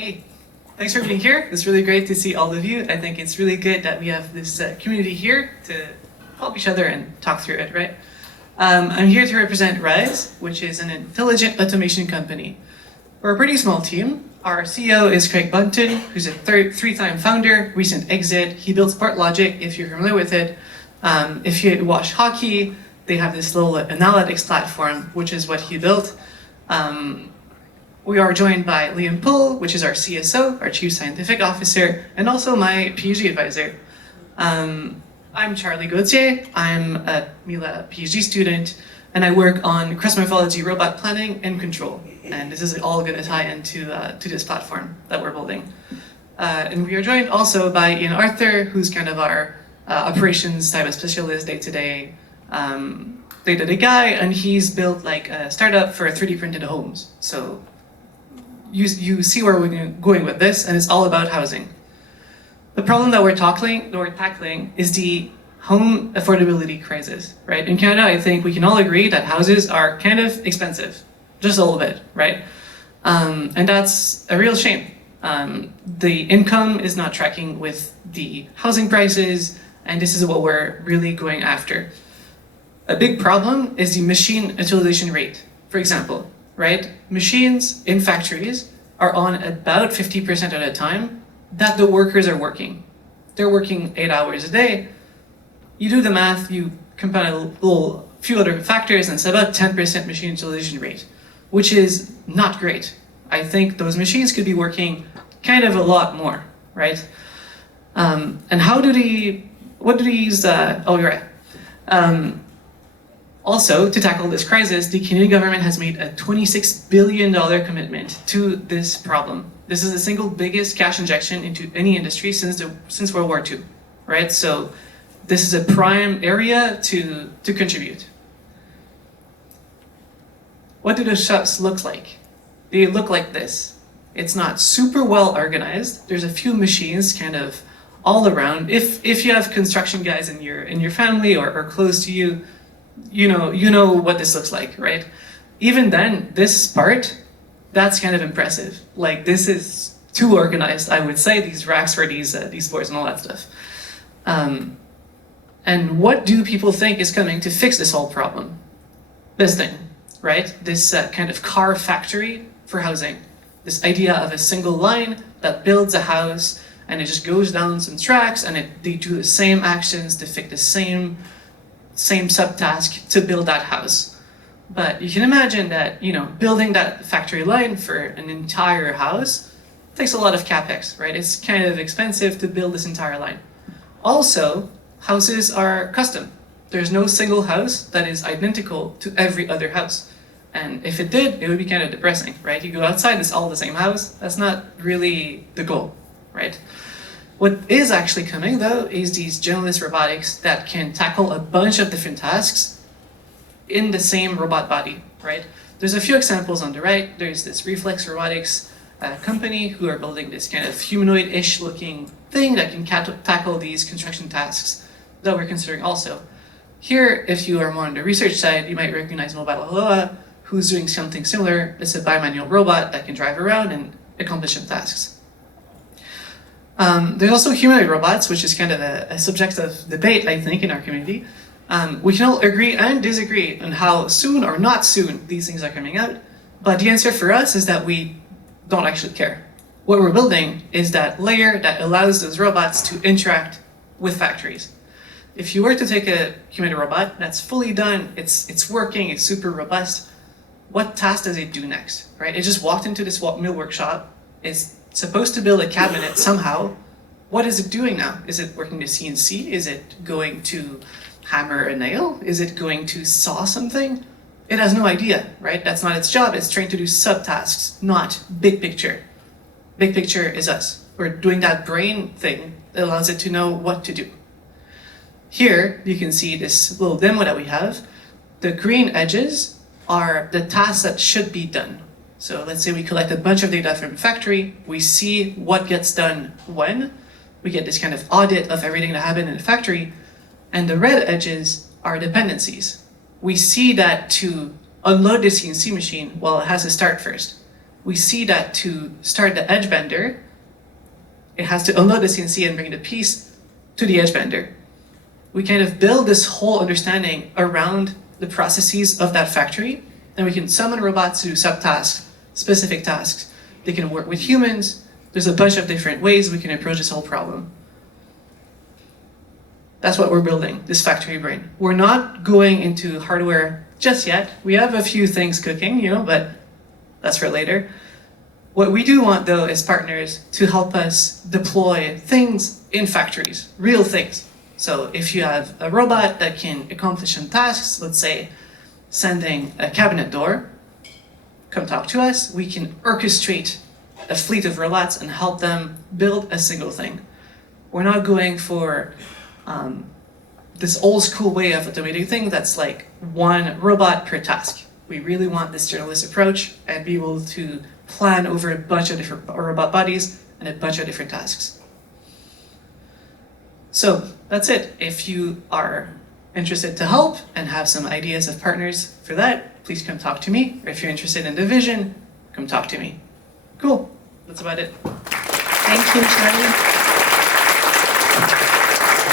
Hey, thanks for being here. It's really great to see all of you. I think it's really good that we have this community here to help each other and talk through it, right? I'm here to represent Rise, which is an intelligent automation company. We're a pretty small team. Our CEO is Craig Bunton, who's a three-time founder, recent exit. He built SportLogic, if you're familiar with it. If you watch hockey, they have this little analytics platform, which is what he built. We are joined by Liam Poole, which is our CSO, our Chief Scientific Officer, and also my PhD advisor. I'm Charlie Gauthier. I'm a Mila PhD student, and I work on cross-morphology robot planning and control. And this is all going to tie into to this platform that we're building. And we are joined also by Ian Arthur, who's kind of our operations type of specialist, day-to-day day-to-day guy, and he's built like a startup for 3D printed homes. So you see where we're going with this, and it's all about housing. The problem that we're tackling is the home affordability crisis, right? In Canada, I think we can all agree that houses are kind of expensive, just a little bit, right? And that's a real shame. The income is not tracking with the housing prices, and this is what we're really going after. A big problem is the machine utilization rate, for example, right? Machines in factories are on about 50% of the time that the workers are working. They're working 8 hours a day. You do the math, you compound a few other factors, and it's about 10% machine utilization rate, which is not great. I think those machines could be working kind of a lot more, right? And what do these, oh, you're right. Also, to tackle this crisis, the Canadian government has made a $26 billion commitment to this problem. This is the single biggest cash injection into any industry since World War II, right? So this is a prime area to contribute. What do the shops look like? They look like this. It's not super well organized. There's a few machines kind of all around. If you have construction guys in your family or close to you, you know what this looks like, right? Even then, this part, that's kind of impressive. Like, this is too organized, I would say, these racks for these boards and all that stuff. And what do people think is coming to fix this whole problem? This thing, right? This kind of car factory for housing. This idea of a single line that builds a house, and it just goes down some tracks, and they do the same actions to fix the same subtask to build that house. But you can imagine that, building that factory line for an entire house takes a lot of capex, right? It's kind of expensive to build this entire line. Also, houses are custom. There's no single house that is identical to every other house. And if it did, it would be kind of depressing, right? You go outside, it's all the same house. That's not really the goal, right? What is actually coming, though, is these generalist robotics that can tackle a bunch of different tasks in the same robot body, right? There's a few examples on the right. There's this Reflex Robotics company who are building this kind of humanoid-ish looking thing that can tackle these construction tasks that we're considering also. Here, if you are more on the research side, you might recognize Mobile Aloha, who's doing something similar. It's a bimanual robot that can drive around and accomplish some tasks. There's also humanoid robots, which is kind of a subject of debate, I think, in our community. We can all agree and disagree on how soon or not soon these things are coming out, but the answer for us is that we don't actually care. What we're building is that layer that allows those robots to interact with factories. If you were to take a humanoid robot that's fully done, it's working, it's super robust, what task does it do next, right? It just walked into this mill workshop, it's supposed to build a cabinet somehow. What is it doing now? Is it working to CNC? Is it going to hammer a nail? Is it going to saw something? It has no idea, right? That's not its job. It's trained to do subtasks, not big picture. Big picture is us. We're doing that brain thing that allows it to know what to do. Here, you can see this little demo that we have. The green edges are the tasks that should be done. So let's say we collect a bunch of data from a factory, we see what gets done when, we get this kind of audit of everything that happened in the factory, and the red edges are dependencies. We see that to unload the CNC machine, well, it has to start first. we see that to start the edge bender, it has to unload the CNC and bring the piece to the edge bender. We kind of build this whole understanding around the processes of that factory, and we can summon robots to do subtasks, specific tasks. They can work with humans. There's a bunch of different ways we can approach this whole problem. That's what we're building, this factory brain. We're not going into hardware just yet. We have a few things cooking, but that's for later. What we do want, though, is partners to help us deploy things in factories, real things. So if you have a robot that can accomplish some tasks, let's say sending a cabinet door, come talk to us. We can orchestrate a fleet of robots and help them build a single thing. We're not going for this old school way of automating things that's like one robot per task. We really want this journalist approach and be able to plan over a bunch of different robot bodies and a bunch of different tasks. So that's it. If you are interested to help and have some ideas of partners for that, please come talk to me. Or if you're interested in the vision, come talk to me. Cool. That's about it. Thank you, Charlie.